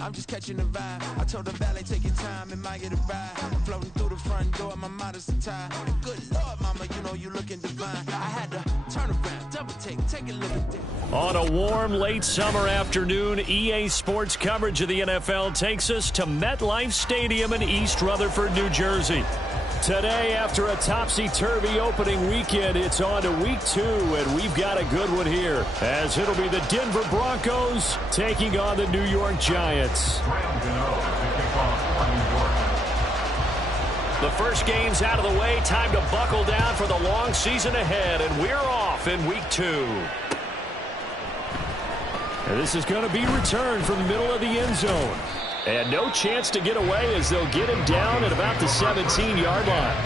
I'm just catching the vibe. I told the valet, take your time, it might get a ride. I'm floating through the front door, my modest attire. Good Lord, mama, you know you looking divine. I had to turn around, double take a look at this. On a warm, late summer afternoon, EA Sports coverage of the NFL takes us to MetLife Stadium in East Rutherford, New Jersey. Today, after a topsy-turvy opening weekend, it's on to week 2, and we've got a good one here, as it'll be the Denver Broncos taking on the New York Giants. The first game's out of the way. Time to buckle down for the long season ahead, and we're off in week 2. And this is going to be returned from the middle of the end zone. And no chance to get away as they'll get him down at about the 17-yard line.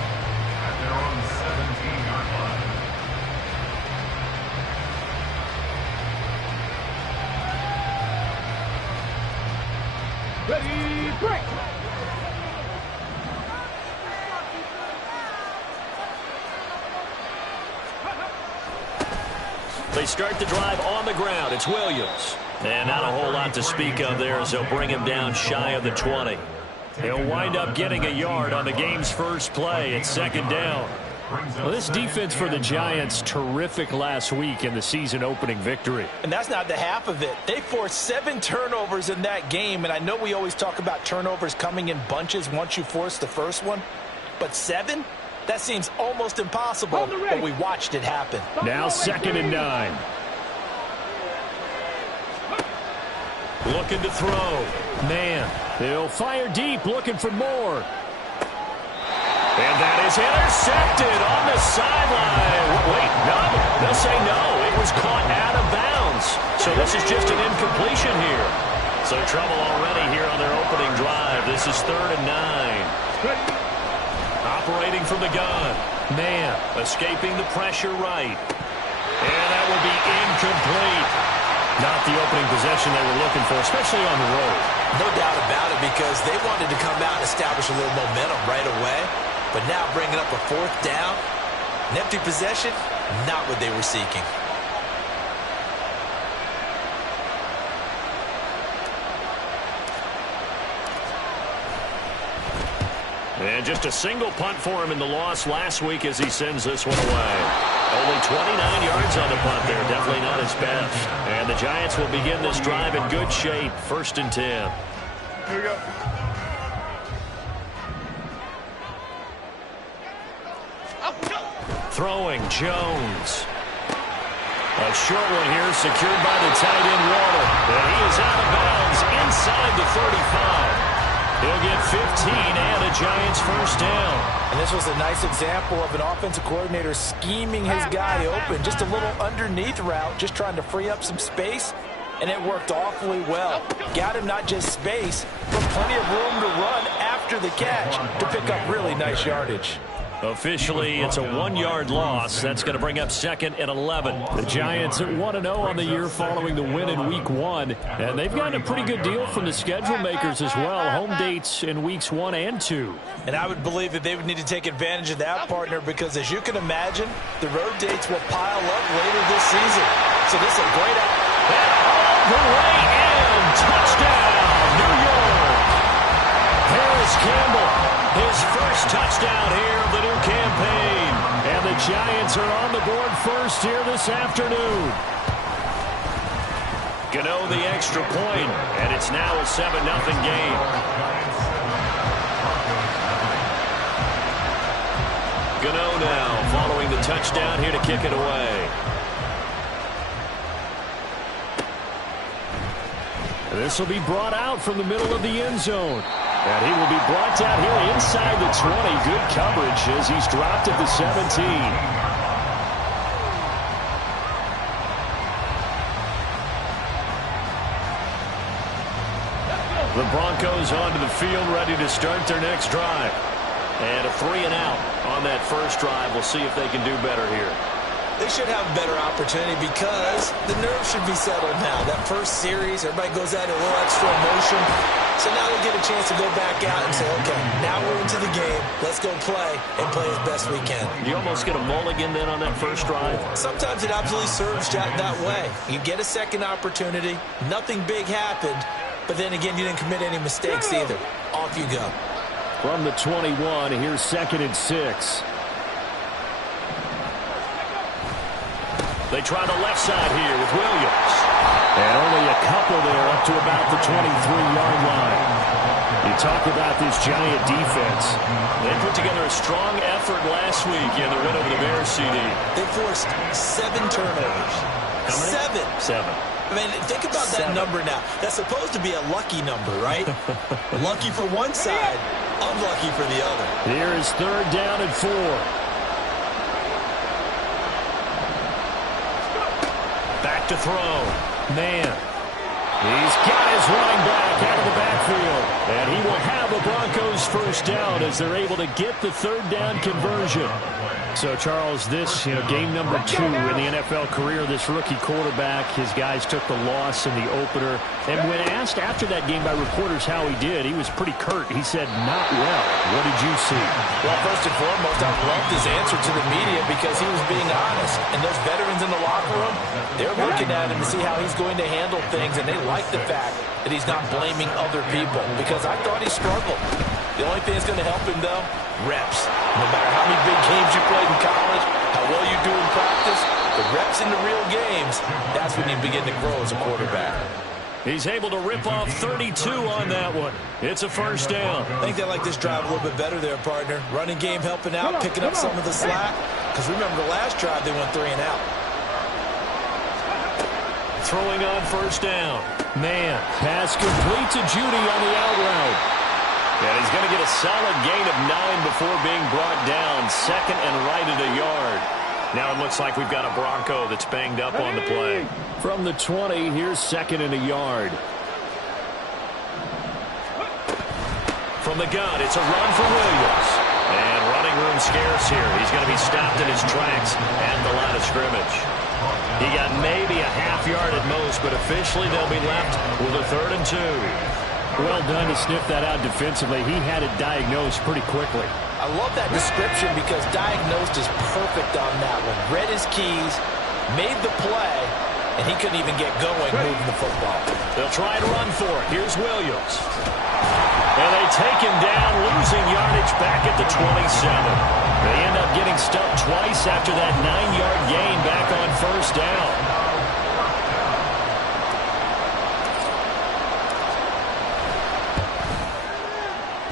Ready, break! They start the drive on the ground. It's Williams. And not a whole lot to speak of there as they'll bring him down shy of the 20. He'll wind up getting a yard on the game's first play. It's second down. Well, this defense for the Giants, terrific last week in the season opening victory. And that's not the half of it. They forced 7 turnovers in that game, and I know we always talk about turnovers coming in bunches once you force the first one, but 7? That seems almost impossible, but we watched it happen. Now 2nd and 9. Looking to throw. Man, they'll fire deep, looking for more. And that is intercepted on the sideline. Wait, no. They'll say no. It was caught out of bounds. So this is just an incompletion here. So trouble already here on their opening drive. This is 3rd and 9. Operating from the gun. Man, escaping the pressure right. And that will be incomplete. Not the opening possession they were looking for, especially on the road. No doubt about it, because they wanted to come out and establish a little momentum right away. But now bringing up a 4th down, an empty possession, not what they were seeking. And just a single punt for him in the loss last week as he sends this one away. Only 29 yards on the punt there. Definitely not his best. And the Giants will begin this drive in good shape. 1st and 10. Here we go. Throwing Jones. A short one here secured by the tight end Waddle. And he is out of bounds inside the 35. He'll get 15 and a Giants first down. And this was a nice example of an offensive coordinator scheming his guy open. Just a little underneath route, just trying to free up some space, and it worked awfully well. Got him not just space, but plenty of room to run after the catch to pick up really nice yardage. Officially, it's a 1-yard loss. That's going to bring up 2nd and 11. The Giants at 1-0 on the year following the win in Week 1. And they've gotten a pretty good deal from the schedule makers as well. Home dates in Weeks 1 and 2. And I would believe that they would need to take advantage of that, partner, because as you can imagine, the road dates will pile up later this season. So this is a great out. And all the way in. Touchdown, New York. Harris Campbell, his first touchdown here of the new campaign. And the Giants are on the board first here this afternoon. Gano the extra point, and it's now a 7-0 game. Gano now following the touchdown here to kick it away. This will be brought out from the middle of the end zone. And he will be brought down here inside the 20. Good coverage as he's dropped at the 17. The Broncos onto the field, ready to start their next drive. And a 3-and-out on that first drive. We'll see if they can do better here. They should have a better opportunity because the nerves should be settled now. That first series, everybody goes out in a little extra emotion. So now they'll get a chance to go back out and say, okay, now we're into the game. Let's go play and play as best we can. You almost get a mulligan then on that first drive? Sometimes it absolutely serves that way. You get a second opportunity. Nothing big happened. but then again, you didn't commit any mistakes either. Off you go. From the 21, here's 2nd and 6. They try the left side here with Williams. And only a couple there up to about the 23-yard line. You talk about this Giant defense. They put together a strong effort last week in the win over the Bears, CD. They forced 7 turnovers. How many? 7. I mean, think about that number now. That's supposed to be a lucky number, right? Lucky for one side, unlucky for the other. Here is 3rd down and 4. Back to throw. Man. He's got his running back out of the backfield. And he will have the Broncos first down as they're able to get the 3rd down conversion. So, Charles, this, game number 2 in the NFL career, this rookie quarterback, his guys took the loss in the opener. And when asked after that game by reporters how he did, he was pretty curt. He said, not well. What did you see? Well, first and foremost, I loved his answer to the media because he was being honest. And those veterans in the locker room, they're looking at him to see how he's going to handle things, and they like the fact that he's not blaming other people because I thought he struggled. The only thing that's going to help him, though, reps. No matter how many big games you played in college, how well you do in practice, the reps in the real games, that's when you begin to grow as a quarterback. He's able to rip off 32 on that one. It's a first down. I think they like this drive a little bit better there, partner. Running game helping out, picking up some of the slack. Because remember, the last drive they went 3 and out. Throwing on first down. Man, pass complete to Judy on the out route. And he's going to get a solid gain of 9 before being brought down. 2nd and right at a yard. Now it looks like we've got a Bronco that's banged up on the play. From the 20, here's 2nd and a yard. From the gun, it's a run for Williams. And running room scarce here. He's going to be stopped in his tracks at the line of scrimmage. He got maybe a half yard at most, but officially they'll be left with a 3rd and 2. Well done to sniff that out defensively. He had it diagnosed pretty quickly. I love that description because diagnosed is perfect on that one. Read his keys, made the play, and he couldn't even get going moving the football. They'll try and run for it. Here's Williams. And they take him down, losing yardage back at the 27. They end up getting stuffed twice after that 9-yard gain back on first down.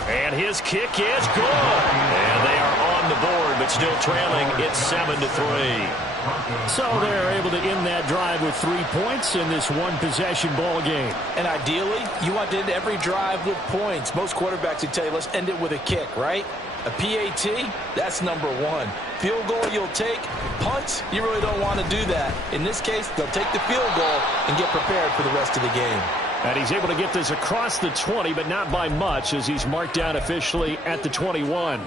And his kick is good. And they are on the board, but still trailing. It's 7-3. So they're able to end that drive with 3 points in this one-possession ball game. And ideally, you want to end every drive with points. Most quarterbacks would tell you, let's end it with a kick, right? A PAT, that's number 1. Field goal you'll take. Punts, you really don't want to do that. In this case, they'll take the field goal and get prepared for the rest of the game. And he's able to get this across the 20, but not by much as he's marked down officially at the 21.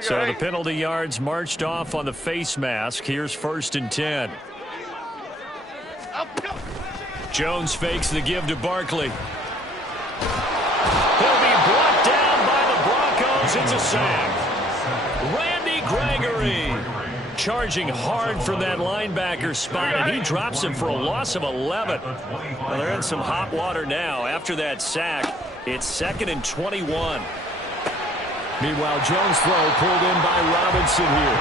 So the penalty yards marched off on the face mask. Here's 1st and 10. Jones fakes the give to Barkley. He'll be brought down by the Broncos. It's a sack. Randy Gregory charging hard from that linebacker spot, and he drops him for a loss of 11. Well, they're in some hot water now. After that sack, it's 2nd and 21. Meanwhile, Jones' throw pulled in by Robinson here.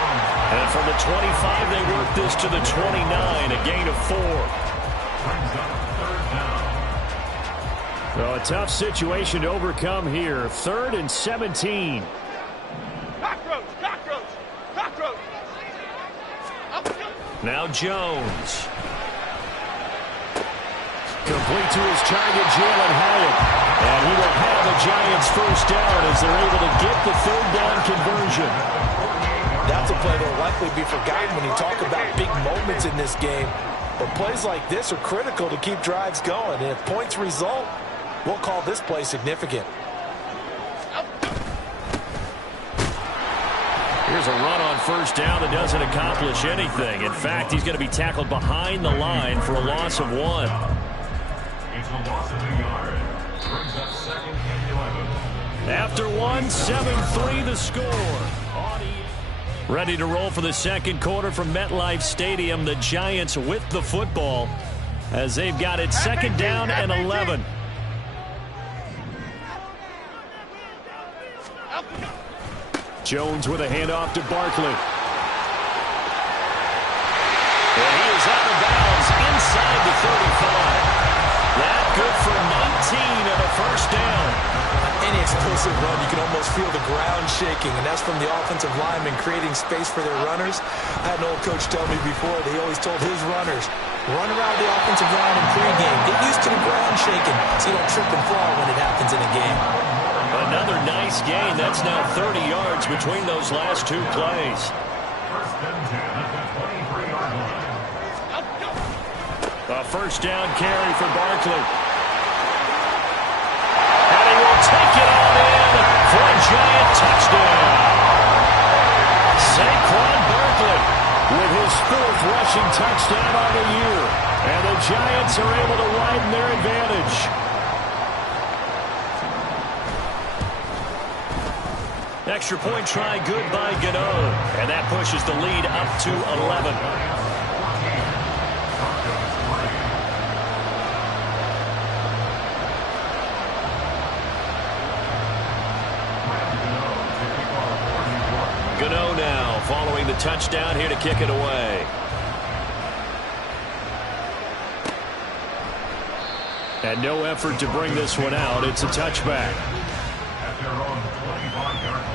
And from the 25, they work this to the 29, a gain of 4. So a tough situation to overcome here. 3rd and 17. Cockroach, cockroach, cockroach. Now Jones. Complete to his target, Jalen Hyatt. And he will have the Giants first down as they're able to get the 3rd down conversion. That's a play that will likely be forgotten when you talk about big moments in this game. But plays like this are critical to keep drives going. And if points result, we'll call this play significant. Here's a run on first down that doesn't accomplish anything. In fact, he's going to be tackled behind the line for a loss of 1. It's a loss of 2 yards. Brings up second and 11. After 1, 7-3 the score. Ready to roll for the second quarter from MetLife Stadium. The Giants with the football as they've got it second down and 11. Jones with a handoff to Barkley. And he is out of bounds inside the 35. That good for 19 and a first down. Any explosive run, you can almost feel the ground shaking, and that's from the offensive linemen creating space for their runners. I had an old coach tell me before, they always told his runners, run around the offensive line in pregame. Get used to the ground shaking so you don't trip and fall when it happens in a game. Another nice gain. That's now 30 yards between those last 2 plays. First and 10 at the 23-yard line. A first down carry for Barkley. And he will take it all in for a Giant touchdown. Saquon Barkley with his 4th rushing touchdown on the year. And the Giants are able to widen their advantage. Extra point try good by Gano. And that pushes the lead up to 11. Gano now following the touchdown here to kick it away. And no effort to bring this one out. It's a touchback. At their own 25-yard line.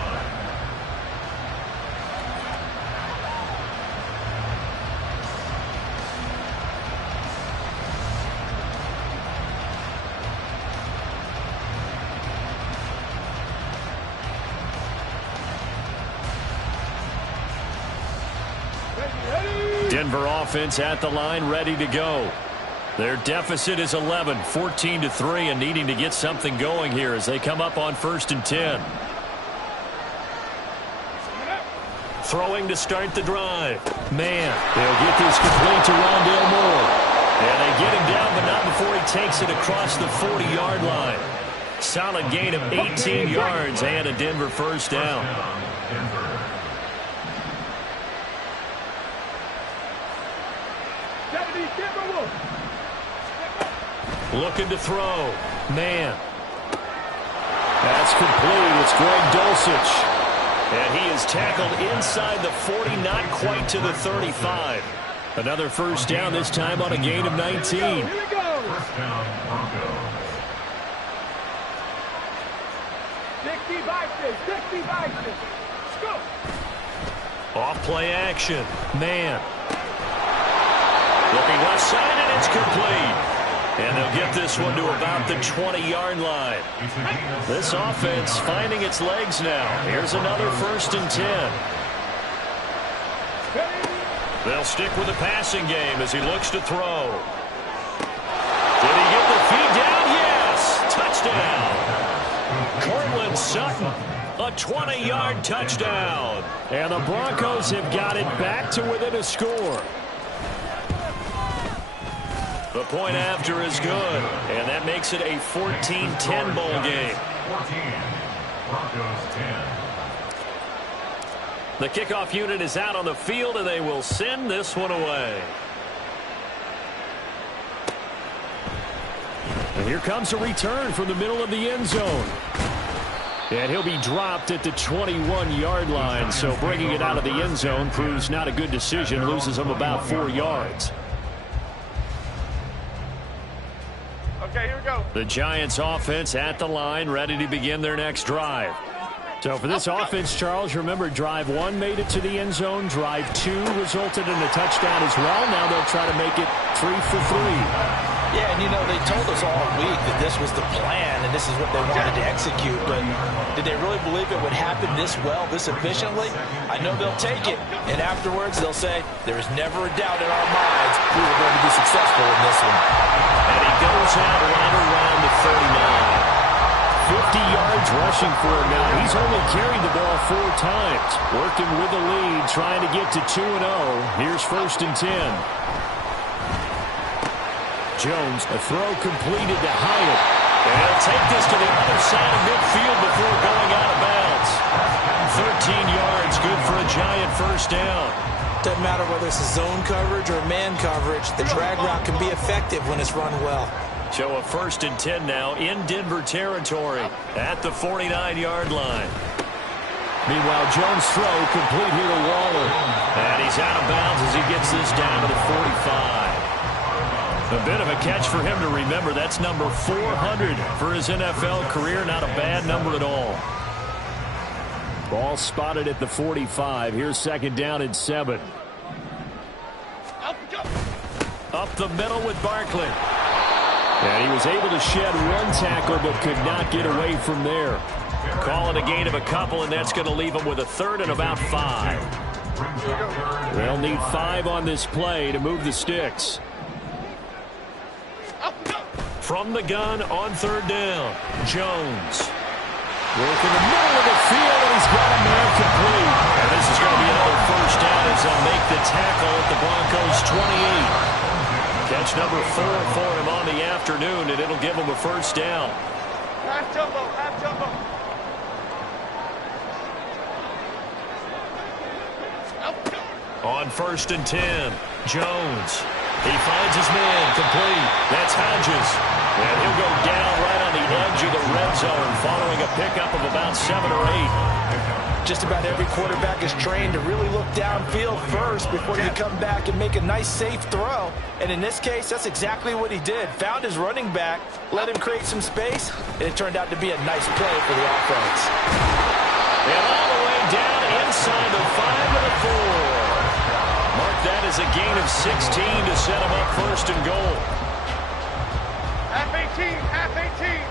Denver offense at the line, ready to go. Their deficit is 11, 14-3, and needing to get something going here as they come up on 1st and 10. Throwing to start the drive. Man, they'll get this complete to Rondale Moore. And they get him down, but not before he takes it across the 40-yard line. Solid gain of 18 yards and a Denver first down. Looking to throw. Man. That's complete. It's Greg Dulcich. And he is tackled inside the 40, not quite to the 35. Another first down, this time on a gain of 19. First down, Broncos. 60 Vikings. Go. Off play action. Man. Looking left side, and it's complete. And they'll get this one to about the 20-yard line. This offense finding its legs now. Here's another 1st and 10. They'll stick with the passing game as he looks to throw. Did he get the feed down? Yes! Touchdown! Cortland Sutton, a 20-yard touchdown. And the Broncos have got it back to within a score. The point after is good, and that makes it a 14-10 ball game. 14, Broncos 10. The kickoff unit is out on the field, and they will send this one away. And here comes a return from the middle of the end zone. And he'll be dropped at the 21-yard line, so bringing it out of the end zone proves not a good decision, loses him about 4 yards. Okay, here we go. The Giants offense at the line, ready to begin their next drive. So for this offense, Charles, remember drive 1 made it to the end zone. Drive 2 resulted in a touchdown as well. Now they'll try to make it 3 for 3. Yeah, and you know, they told us all week that this was the plan and this is what they wanted to execute, but did they really believe it would happen this well, this efficiently? I know they'll take it, and afterwards they'll say, there is never a doubt in our minds we were going to be successful in this one. And he goes out right around the 39. 50 yards yards rushing for him now. He's only carried the ball 4 times. Working with the lead, trying to get to 2-0. Here's 1st and 10. Jones, a throw completed to Hyatt. And he'll take this to the other side of midfield before going out of bounds. 13 yards, good for a Giant 1st down. Doesn't matter whether it's a zone coverage or man coverage. The drag route can be effective when it's run well. So a 1st and 10 now in Denver territory at the 49-yard line. Meanwhile, Jones' throw complete here to Waller. And he's out of bounds as he gets this down to the 45. A bit of a catch for him to remember. That's number 400 for his NFL career. Not a bad number at all. Ball spotted at the 45. Here's 2nd down and 7. Up the middle with Barkley. And he was able to shed 1 tackle but could not get away from there. Calling a gain of a couple, and that's going to leave him with a 3rd and about 5. They'll need 5 on this play to move the sticks. From the gun on 3rd down, Jones. Working the middle of the field, and he's got a man complete. And this is going to be another 1st down as they'll make the tackle at the Broncos' 28. Catch number 4 for him on the afternoon, and it'll give him a 1st down. Half jumbo, half jumbo. On 1st and 10, Jones. He finds his man complete. That's Hodges. And he'll go down right on the edge of the red zone following a pickup of about 7 or 8. Just about every quarterback is trained to really look downfield first before you come back and make a nice, safe throw. And in this case, that's exactly what he did. Found his running back, let him create some space, and it turned out to be a nice play for the offense. And all the way down inside the 5 to the 4. Mark that as a gain of 16 to set him up 1st and goal. Half 18, half 18.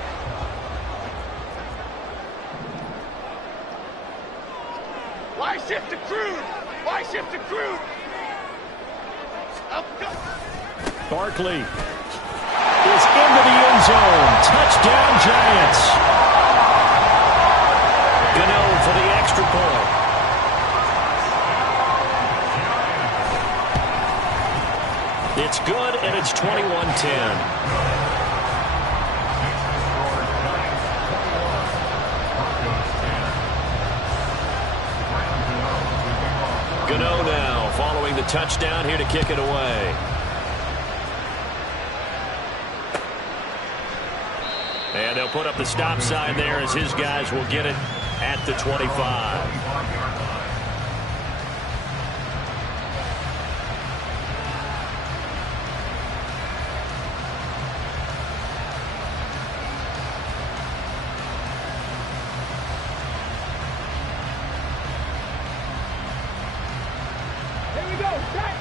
Why shift to Crude? Why shift to Crude? Up, go. Barkley is into the end zone. Touchdown, Giants. Gano for the extra point. It's good, and it's 21-10. Gano now following the touchdown here to kick it away. And they'll put up the stop sign there as his guys will get it at the 25.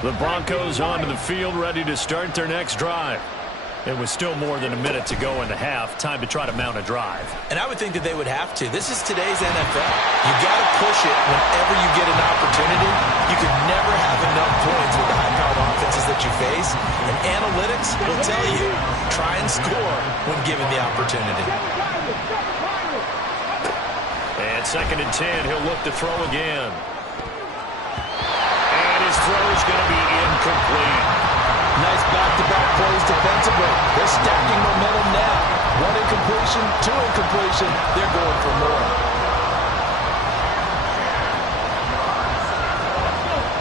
The Broncos onto the field, ready to start their next drive. It was still more than a minute to go in the half. Time to try to mount a drive. And I would think that they would have to. This is today's NFL. You got to push it whenever you get an opportunity. You can never have enough points with the high-powered offenses that you face. And analytics will tell you, try and score when given the opportunity. And 2nd and 10, he'll look to throw again. His throw is going to be incomplete. Nice back-to-back plays defensively. They're stacking momentum now. 1 incompletion, 2 incompletion. They're going for more.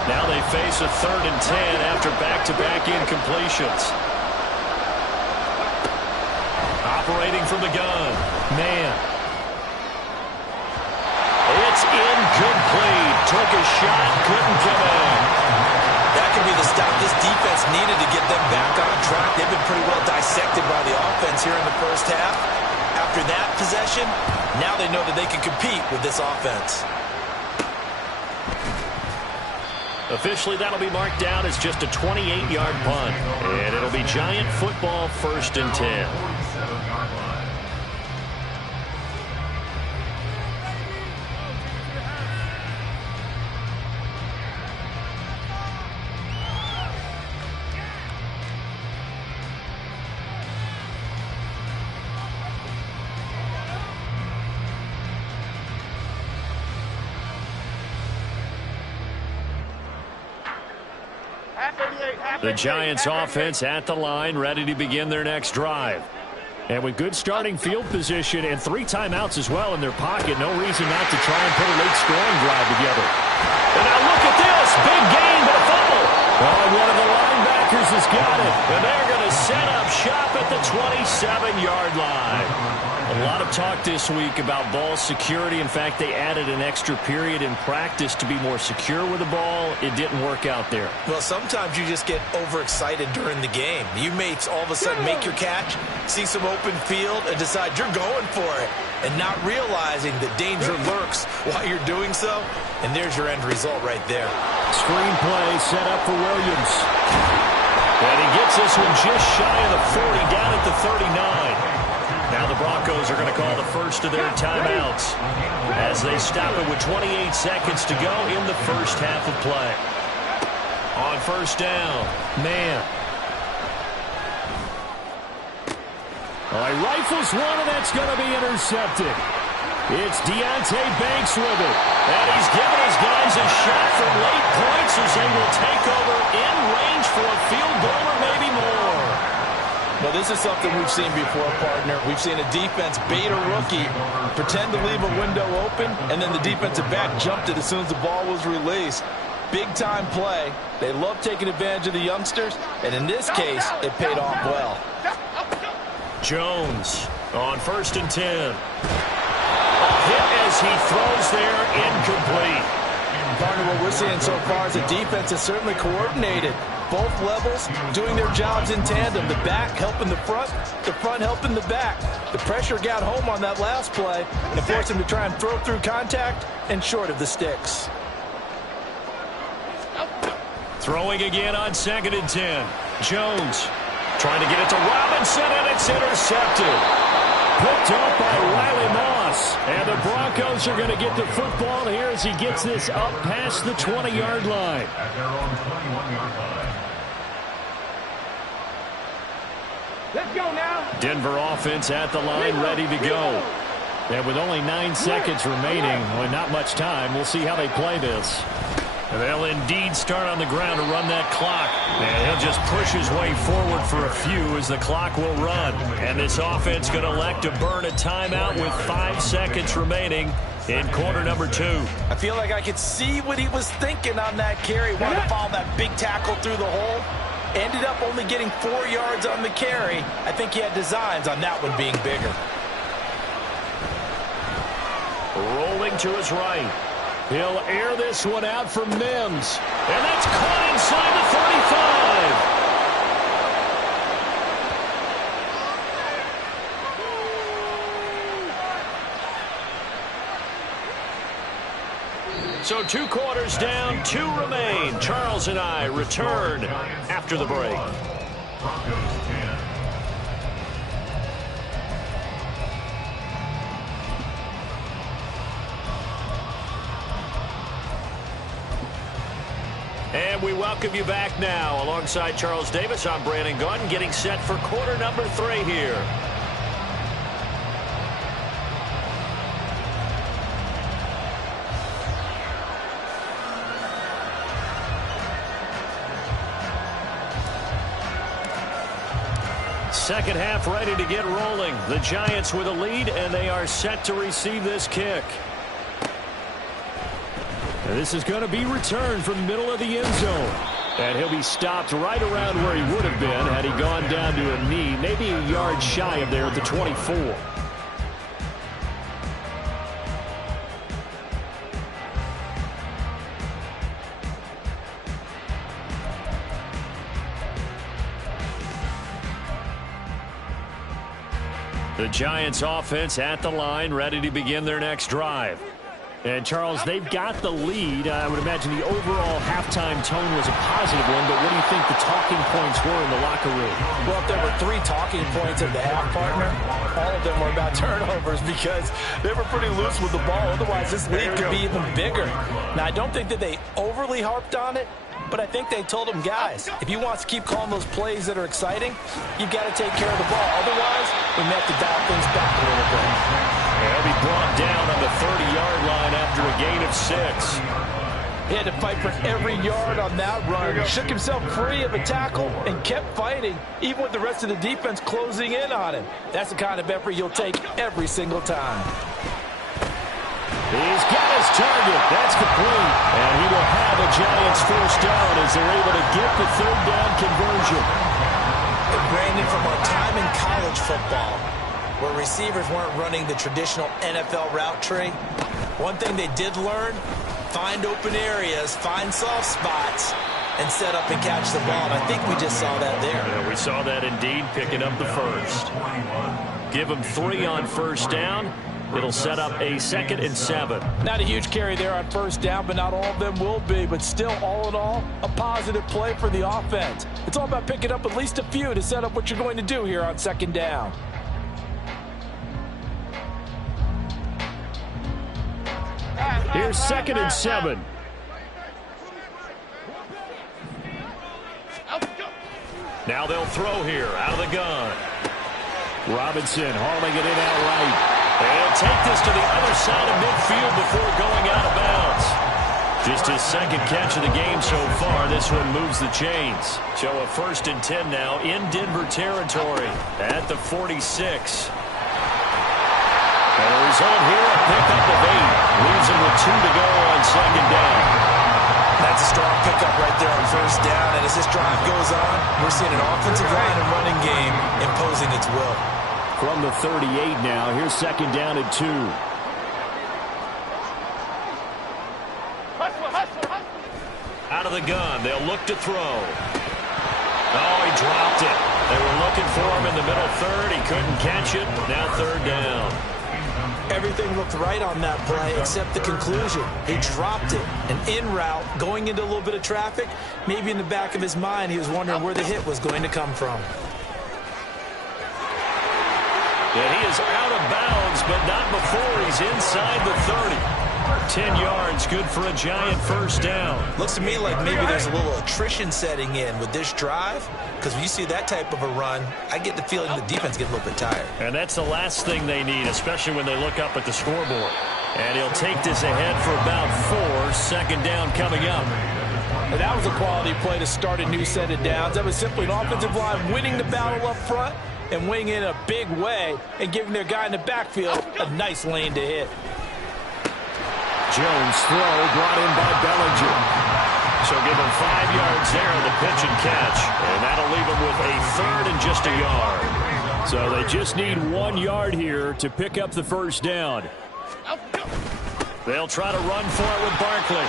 Now they face a 3rd and 10 after back-to-back incompletions. Operating from the gun. Man. It's incomplete. Took a shot, couldn't come in. That could be the stop this defense needed to get them back on track. They've been pretty well dissected by the offense here in the 1st half. After that possession, now they know that they can compete with this offense. Officially, that'll be marked down as just a 28-yard punt. And it'll be Giant football 1st and 10. The Giants offense at the line, ready to begin their next drive. And with good starting field position and 3 timeouts as well in their pocket, no reason not to try and put a late scoring drive together. And now look at this. Big gain, but a fumble. Oh, one of the linebackers has got it. And they're going to set up shop at the 27-yard line. A lot of talk this week about ball security. In fact, they added an extra period in practice to be more secure with the ball. It didn't work out there. Well, sometimes you just get overexcited during the game. You may all of a sudden make your catch, see some open field, and decide you're going for it, and not realizing that danger lurks while you're doing so. And there's your end result right there. Screen play set up for Williams. And he gets this one just shy of the 40, down at the 39. Now the Broncos are going to call the first of their timeouts as they stop it with 28 seconds to go in the first half of play. On first down, man. He rifles one, and that's going to be intercepted. It's Deonte Banks with it. And he's giving his guys a shot from late points as they will take over in range for a field goal or maybe more. Well, this is something we've seen before, partner. We've seen a defense bait a rookie, pretend to leave a window open, and then the defensive back jumped it as soon as the ball was released. Big-time play. They love taking advantage of the youngsters, and in this case, it paid off well. Jones on first and 10. Hit as he throws there, incomplete. Partner, what we're seeing so far is the defense is certainly coordinated. Both levels doing their jobs in tandem. The back helping the front helping the back. The pressure got home on that last play and forced him to try and throw through contact and short of the sticks. Throwing again on second and 10. Jones trying to get it to Robinson, and it's intercepted. Picked up by Riley Moss. And the Broncos are going to get the football here as he gets this up past the 20-yard line. At their own 21-yard line. Let's go now. Denver offense at the line, ready to go. And with only 9 seconds remaining, well, not much time, we'll see how they play this. And they'll indeed start on the ground to run that clock. And he'll just push his way forward for a few as the clock will run. And this offense going to elect to burn a timeout with 5 seconds remaining in quarter number 2. I feel like I could see what he was thinking on that carry. Wanted to follow that big tackle through the hole. Ended up only getting 4 yards on the carry. I think he had designs on that one being bigger. Rolling to his right. He'll air this one out for Mims. And that's caught inside the 35. So 2 quarters down, 2 remain. Charles and I return after the break. Broncos 10. And we welcome you back now. Alongside Charles Davis, I'm Brandon Gaudin, getting set for quarter number 3 here. Second half ready to get rolling. The Giants with a lead, and they are set to receive this kick. And this is going to be returned from the middle of the end zone. And he'll be stopped right around where he would have been had he gone down to a knee, maybe a yard shy of there at the 24. The Giants offense at the line, ready to begin their next drive. And, Charles, they've got the lead. I would imagine the overall halftime tone was a positive one, but what do you think the talking points were in the locker room? Well, if there were 3 talking points at the half, partner, all of them were about turnovers because they were pretty loose with the ball. Otherwise, this lead could be even bigger. Now, I don't think that they overly harped on it, but I think they told them, guys, if you want to keep calling those plays that are exciting, you've got to take care of the ball. Otherwise, we may have to dial things back a little bit. He'll be brought down on the 30-yard line after a gain of 6. He had to fight for every yard on that run. Shook himself free of a tackle and kept fighting, even with the rest of the defense closing in on him. That's the kind of effort you'll take every single time. He's got his target. That's complete. And he will have a Giants first down as they're able to get the third down conversion. And Brandon, from our time in college football, where receivers weren't running the traditional NFL route tree, one thing they did learn: find open areas, find soft spots, and set up and catch the ball. And I think we just saw that there. Yeah, we saw that indeed, picking up the first. Give him 3 on first down. It'll set up a 2nd and 7. Not a huge carry there on first down, but not all of them will be. But still, all in all, a positive play for the offense. It's all about picking up at least a few to set up what you're going to do here on 2nd down. Here's 2nd and 7. Now they'll throw here out of the gun. Robinson hauling it in outright. They'll take this to the other side of midfield before going out of bounds. Just his 2nd catch of the game so far. This one moves the chains. So a 1st and 10 now in Denver territory at the 46. And the result here, a pickup of 8. Leaves him with 2 to go on 2nd down. That's a strong pickup right there on first down. And as this drive goes on, we're seeing an offensive line and running game imposing its will. From the 38 now, here's 2nd down and 2. Out of the gun, they'll look to throw. Oh, he dropped it. They were looking for him in the middle third. He couldn't catch it. Now 3rd down. Everything looked right on that play except the conclusion. He dropped it. An in route, going into a little bit of traffic. Maybe in the back of his mind, he was wondering where the hit was going to come from. And he is out of bounds, but not before he's inside the 30. 10 yards, good for a Giant first down. Looks to me like maybe there's a little attrition setting in with this drive, because when you see that type of a run, I get the feeling the defense gets a little bit tired. And that's the last thing they need, especially when they look up at the scoreboard. And he'll take this ahead for about 4. 2nd down coming up. And that was a quality play to start a new set of downs. That was simply an offensive line winning the battle up front and winning in a big way and giving their guy in the backfield a nice lane to hit. Jones throw brought in by Bellinger. So give him 5 yards there on the pitch and catch. And that'll leave him with a 3rd and just a yard. So they just need 1 yard here to pick up the first down. They'll try to run for it with Barkley.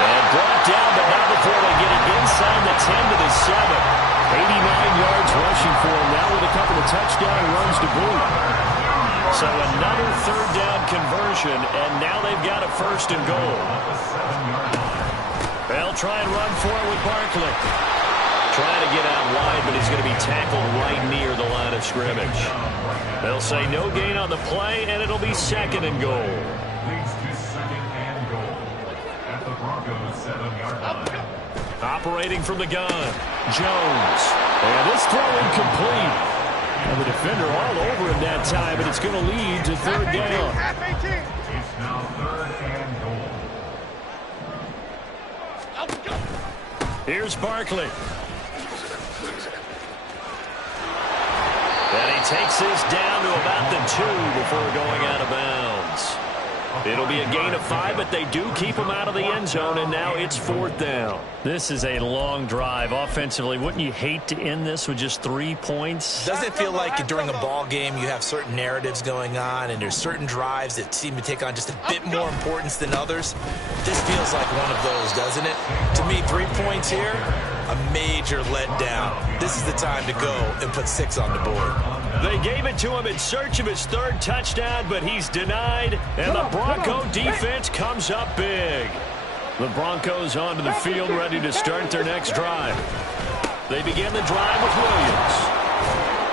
And brought down, but not before they get it inside the 10 to the 7. 89 yards rushing for him now with a couple of touchdown runs to boot. So another 3rd down conversion, and now they've got a 1st and goal. They'll try and run for it with Barkley. Trying to get out wide, but he's going to be tackled right near the line of scrimmage. They'll say no gain on the play, and it'll be 2nd and goal. Leads to 2nd and goal at the Broncos 7-yard line. Operating from the gun, Jones. And this throw incomplete. And the defender all over him that time, but it's going to lead to 3rd down. It's now 3rd and goal. Here's Barkley. And he takes this down to about the 2 before going out of bounds. It'll be a gain of 5, but they do keep him out of the end zone, and now it's 4th down. This is a long drive offensively. Wouldn't you hate to end this with just 3 points? Doesn't it feel like during a ball game you have certain narratives going on and there's certain drives that seem to take on just a bit more importance than others? This feels like one of those, doesn't it? To me, 3 points here, a major letdown. This is the time to go and put 6 on the board. They gave it to him in search of his 3rd touchdown, but he's denied, and the Bronco defense comes up big. The Broncos onto the field, ready to start their next drive. They begin the drive with Williams.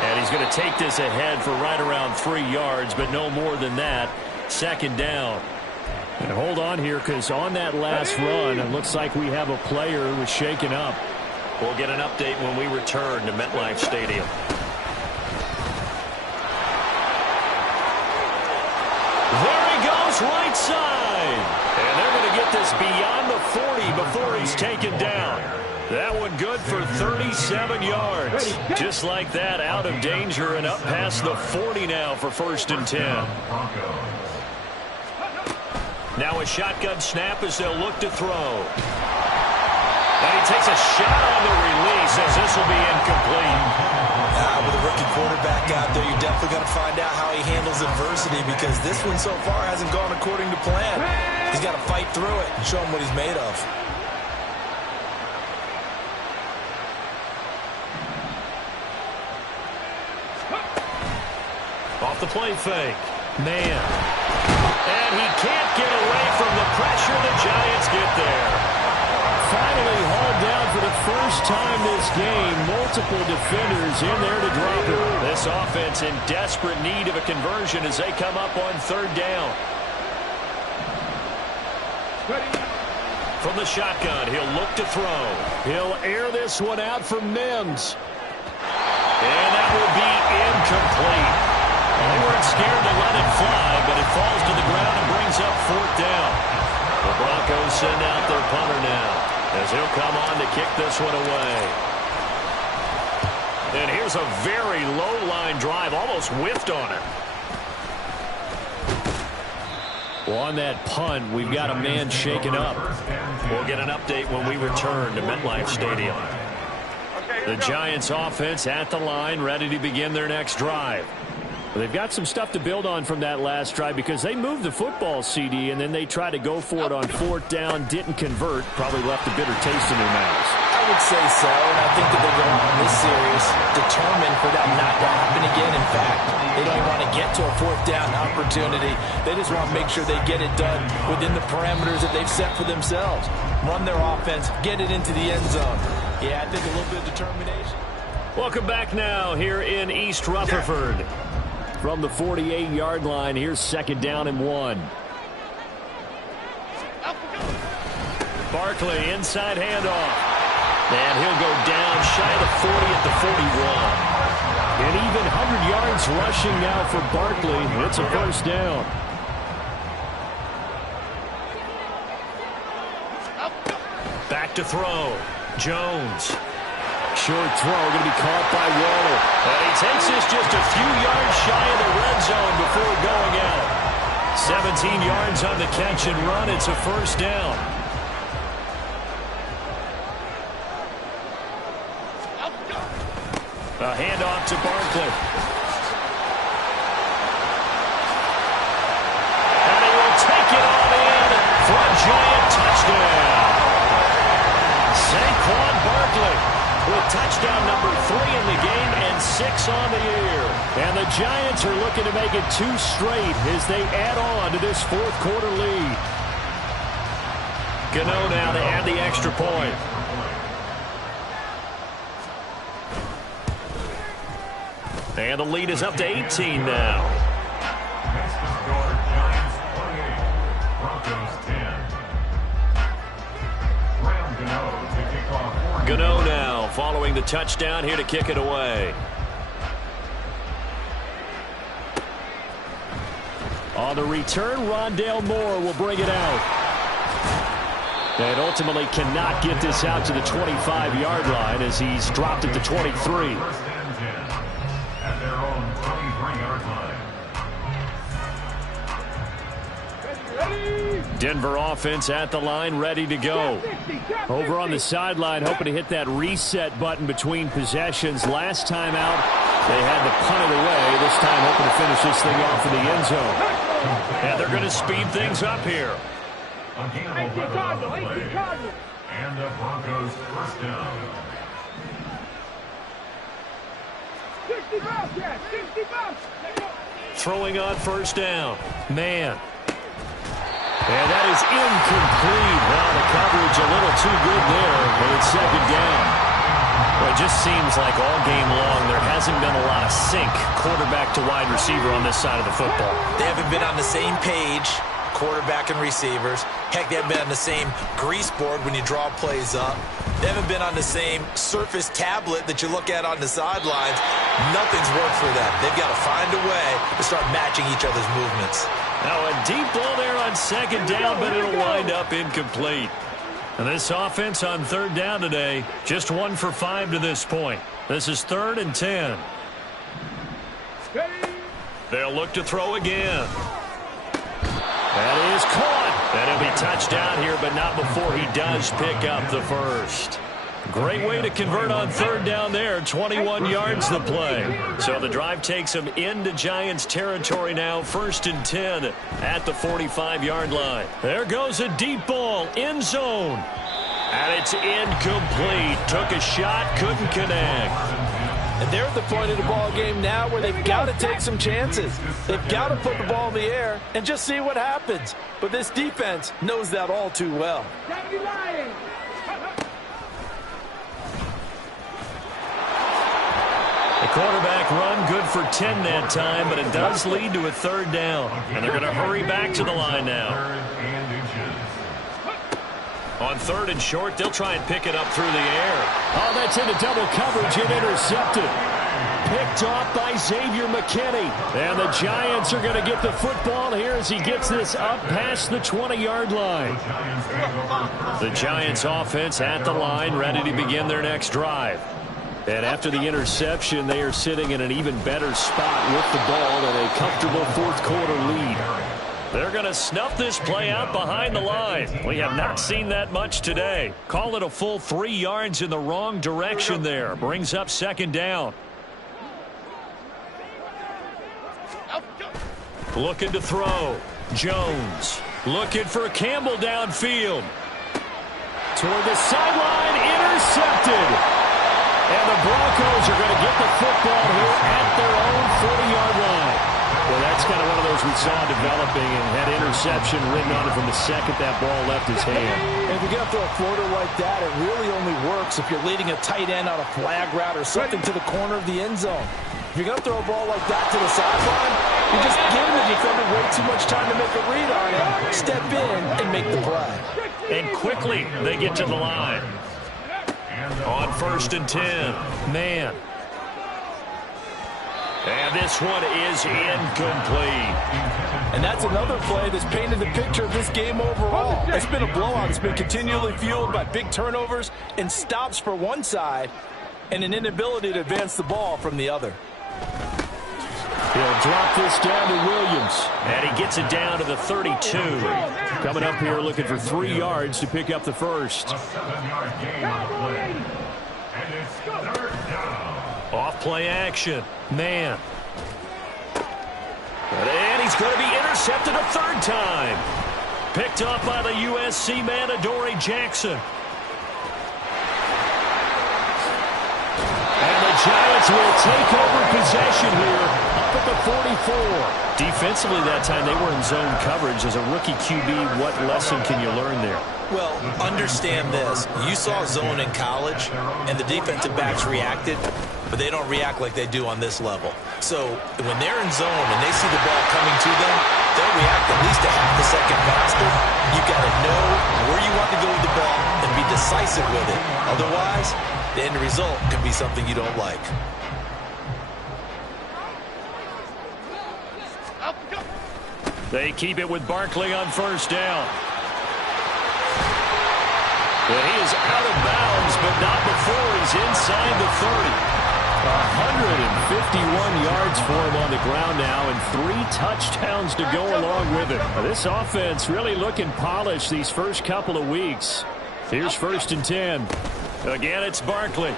And he's going to take this ahead for right around 3 yards, but no more than that. 2nd down. And hold on here, because on that last run, it looks like we have a player who was shaken up. We'll get an update when we return to MetLife Stadium. There he goes, right side. get this beyond the 40 before he's taken down. That one good for 37 yards. Just like that, out of danger and up past the 40 now for 1st and 10. Now a shotgun snap as they'll look to throw. And he takes a shot on the release as this will be incomplete. With a rookie quarterback out there, you're definitely going to find out how he handles adversity, because this one so far hasn't gone according to plan. He's got to fight through it and show him what he's made of. Off the play fake. Man. And he can't get away from the pressure. The Giants get there. Finally hauled down for the first time this game. Multiple defenders in there to drop him. This offense in desperate need of a conversion as they come up on 3rd down. From the shotgun, he'll look to throw. He'll air this one out for Mims. And that will be incomplete. They weren't scared to let it fly, but it falls to the ground and brings up 4th down. The Broncos send out their punter now, as he'll come on to kick this one away. And here's a very low-line drive, almost whiffed on it. Well, on that punt, we've got a man shaken up. We'll get an update when we return to MetLife Stadium. The Giants offense at the line, ready to begin their next drive. They've got some stuff to build on from that last drive, because they moved the football, CD, and then they tried to go for it on 4th down, didn't convert, probably left a bitter taste in their mouths. I would say so, and I think that they're going on this series determined for that not to happen again. In fact, they don't even want to get to a 4th down opportunity. They just want to make sure they get it done within the parameters that they've set for themselves. Run their offense, get it into the end zone. Yeah, I think a little bit of determination. Welcome back now here in East Rutherford. From the 48-yard line, here's 2nd down and 1. Barkley, inside handoff. And he'll go down shy of the 40 at the 41. An even 100 yards rushing now for Barkley. It's a 1st down. Back to throw. Jones. Short throw, going to be caught by Waller. And he takes this just a few yards shy of the red zone before going out. 17 yards on the catch and run. It's a 1st down. A handoff to Barkley. And he will take it on in for a Giant touchdown. Saquon Barkley with touchdown number 3 in the game and 6 on the year. And the Giants are looking to make it 2 straight as they add on to this 4th quarter lead. Gano now to add the extra point. And the lead is up to 18 now. Next to score, Giants 28, Broncos 10. Graham Gano to kick off. Gano now following the touchdown, here to kick it away. On the return, Rondale Moore will bring it out. And ultimately cannot get this out to the 25-yard line as he's dropped at the 23. 1st and 10 at their own 23-yard line. Denver offense at the line, ready to go. Over on the sideline, hoping to hit that reset button between possessions. Last time out, they had to punt it away. This time hoping to finish this thing off in the end zone. And they're going to speed things up here. Again, 11 on the play. And the Broncos 1st down. 60 Throwing on 1st down. Man. And that is incomplete. Well, the coverage a little too good there, but it's 2nd down. Well, it just seems like all game long there hasn't been a lot of sync quarterback to wide receiver on this side of the football. They haven't been on the same page, quarterback and receivers. Heck, they haven't been on the same grease board when you draw plays up. They haven't been on the same surface tablet that you look at on the sidelines. Nothing's worked for them. They've got to find a way to start matching each other's movements. Now a deep ball there on second down, but it'll wind up incomplete. And this offense on third down today, just 1 for 5 to this point. This is 3rd and 10. They'll look to throw again. That is caught. And he'll be touchdown here, but not before he does pick up the first. Great way to convert on third down there. 21 yards the play. So the drive takes him into Giants territory now. 1st and 10 at the 45-yard line. There goes a deep ball. End zone. And it's incomplete. Took a shot, couldn't connect. And they're at the point of the ball game now where they've got to take some chances. They've got to put the ball in the air and just see what happens. But this defense knows that all too well. The quarterback run good for 10 that time, but it does lead to a 3rd down. And they're going to hurry back to the line now. On 3rd and short, they'll try and pick it up through the air. Oh, that's into double coverage and intercepted. Picked off by Xavier McKinney. And the Giants are going to get the football here as he gets this up past the 20-yard line. The Giants offense at the line, ready to begin their next drive. And after the interception, they are sitting in an even better spot with the ball and a comfortable 4th quarter lead. They're going to snuff this play out behind the line. We have not seen that much today. Call it a full 3 yards in the wrong direction there. Brings up 2nd down. Looking to throw. Jones. Looking for Campbell downfield. Toward the sideline. Intercepted. And the Broncos are going to get the football here at their own 40-yard line. Well, that's kind of one of those we saw developing and had interception written on it from the second that ball left his hand. And if you're going to throw a floater like that, it really only works if you're leading a tight end on a flag route or something to the corner of the end zone. If you're going to throw a ball like that to the sideline, you're just giving the defender way too much time to make a read on it, step in, and make the play. And quickly, they get to the line. On 1st and 10, man. And this one is incomplete. And that's another play that's painted the picture of this game overall. It's been a blowout. It's been continually fueled by big turnovers and stops for one side and an inability to advance the ball from the other. He'll drop this down to Williams. And he gets it down to the 32. Coming up here looking for 3 yards to pick up the first. A 7-yard gain on the play. And it's 3rd down. Off play action. Man. And he's going to be intercepted a 3rd time. Picked off by the USC man, Adoree Jackson. And the Giants will take over possession here up at the 44. Defensively that time, they were in zone coverage. As a rookie QB, what lesson can you learn there? Well, understand this. You saw zone in college, and the defensive backs reacted, but they don't react like they do on this level. So when they're in zone and they see the ball coming to them, they'll react at least a half a second faster. You've got to know where you want to go with the ball and be decisive with it. Otherwise, the end result could be something you don't like. They keep it with Barkley on 1st down. And he is out of bounds, but not before he's inside the 30. 151 yards for him on the ground now and 3 touchdowns to go along with it. This offense really looking polished these first couple of weeks. Here's 1st and 10. Again, it's Barkley.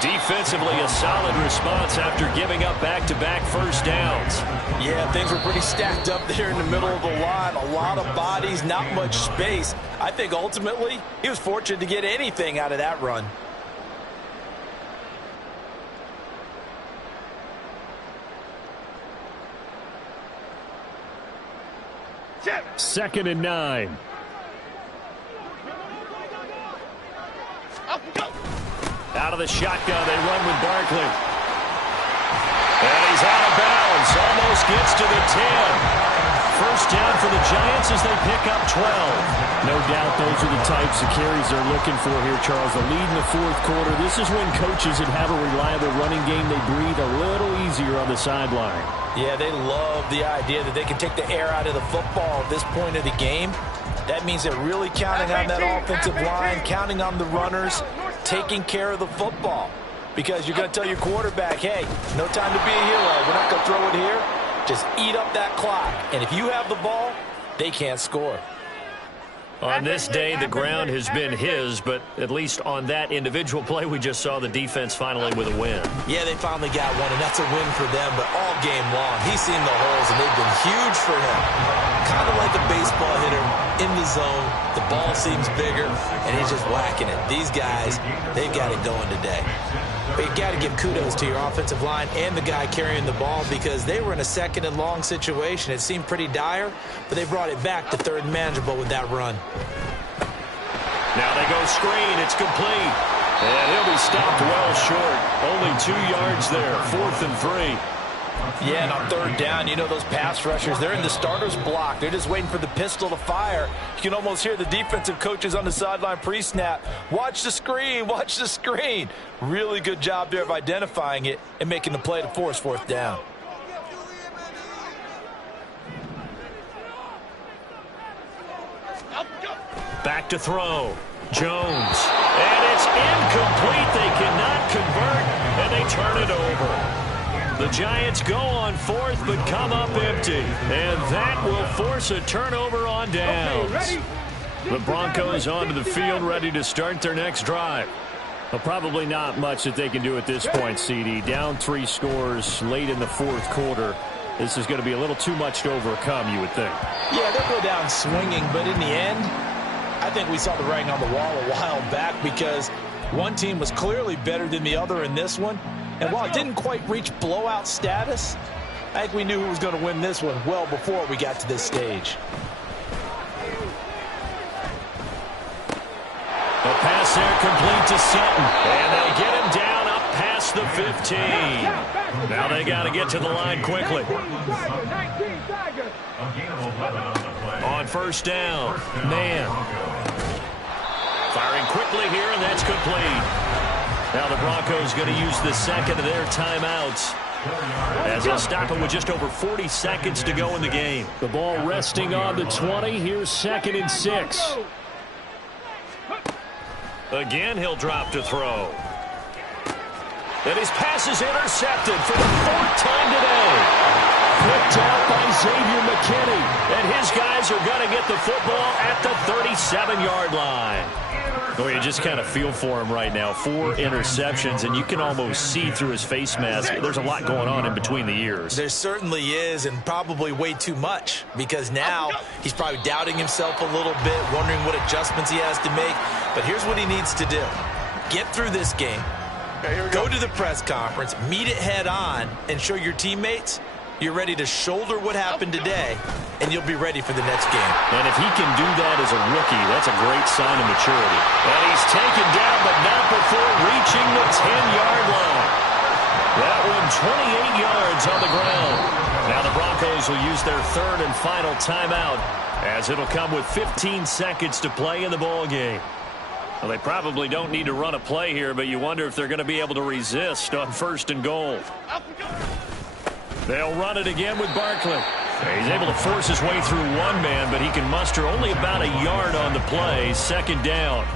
Defensively, a solid response after giving up back-to-back first downs. Yeah, things were pretty stacked up there in the middle of the line. A lot of bodies, not much space. I think ultimately he was fortunate to get anything out of that run. Second and 9. Out of the shotgun, they run with Barkley. And he's out of bounds. Almost gets to the 10. first down for the Giants as they pick up 12. No doubt those are the types of carries they're looking for here, Charles. The lead in the fourth quarter. This is when coaches that have a reliable running game, they breathe a little easier on the sideline. Yeah, they love the idea that they can take the air out of the football at this point of the game. That means they're really counting on that offensive line, counting on the runners, taking care of the football. Because you're going to tell your quarterback, hey, no time to be a hero. We're not going to throw it here. Just eat up that clock. And if you have the ball, they can't score. On this day, the ground has been his, but at least on that individual play, we just saw the defense finally with a win. Yeah, they finally got one, and that's a win for them, but all game long, he's seen the holes, and they've been huge for him. Kind of like a baseball hitter in the zone. The ball seems bigger, and he's just whacking it. These guys, they've got it going today. But you've got to give kudos to your offensive line and the guy carrying the ball because they were in a second and long situation. It seemed pretty dire, but they brought it back to third and manageable with that run. Now they go screen. It's complete. And he'll be stopped well short. Only 2 yards there. 4th and 3. Yeah, and on third down, you know those pass rushers, they're in the starter's block. They're just waiting for the pistol to fire. You can almost hear the defensive coaches on the sideline pre-snap. Watch the screen, watch the screen. Really good job there of identifying it and making the play to force 4th down. Back to throw. Jones. And it's incomplete. They cannot convert, and they turn it over. The Giants go on 4th, but come up empty. And that will force a turnover on downs. The Broncos onto the field, ready to start their next drive. Well, probably not much that they can do at this point, CD. Down 3 scores late in the fourth quarter. This is going to be a little too much to overcome, you would think. Yeah, they'll go down swinging, but in the end, I think we saw the writing on the wall a while back because one team was clearly better than the other in this one. And while it didn't quite reach blowout status, I think we knew who was going to win this one well before we got to this stage. The pass there complete to Sutton. And they'll get him down up past the 15. Now they got to get to the line quickly. On first down, man. Firing quickly here, and that's complete. Now the Broncos going to use the second of their timeouts as they'll stop it with just over 40 seconds to go in the game. The ball resting on the 20. Here's 2nd and 6. Again, he'll drop to throw. And his pass is intercepted for the 4th time today. Picked out by Xavier McKinney. And his guys are going to get the football at the 37-yard line. Well, you just kind of feel for him right now. 4 interceptions, and you can almost see through his face mask. There's a lot going on in between the ears. There certainly is, and probably way too much, because now he's probably doubting himself a little bit, wondering what adjustments he has to make. But here's what he needs to do. Get through this game. Go to the press conference, meet it head on, and show your teammates you're ready to shoulder what happened today, and you'll be ready for the next game. And if he can do that as a rookie, that's a great sign of maturity. And he's taken down, but not before reaching the 10-yard line. That one 28 yards on the ground. Now the Broncos will use their 3rd and final timeout as it'll come with 15 seconds to play in the ball game. Well, they probably don't need to run a play here, but you wonder if they're going to be able to resist on 1st and goal. They'll run it again with Barkley. He's able to force his way through one man, but he can muster only about a yard on the play. 2nd down.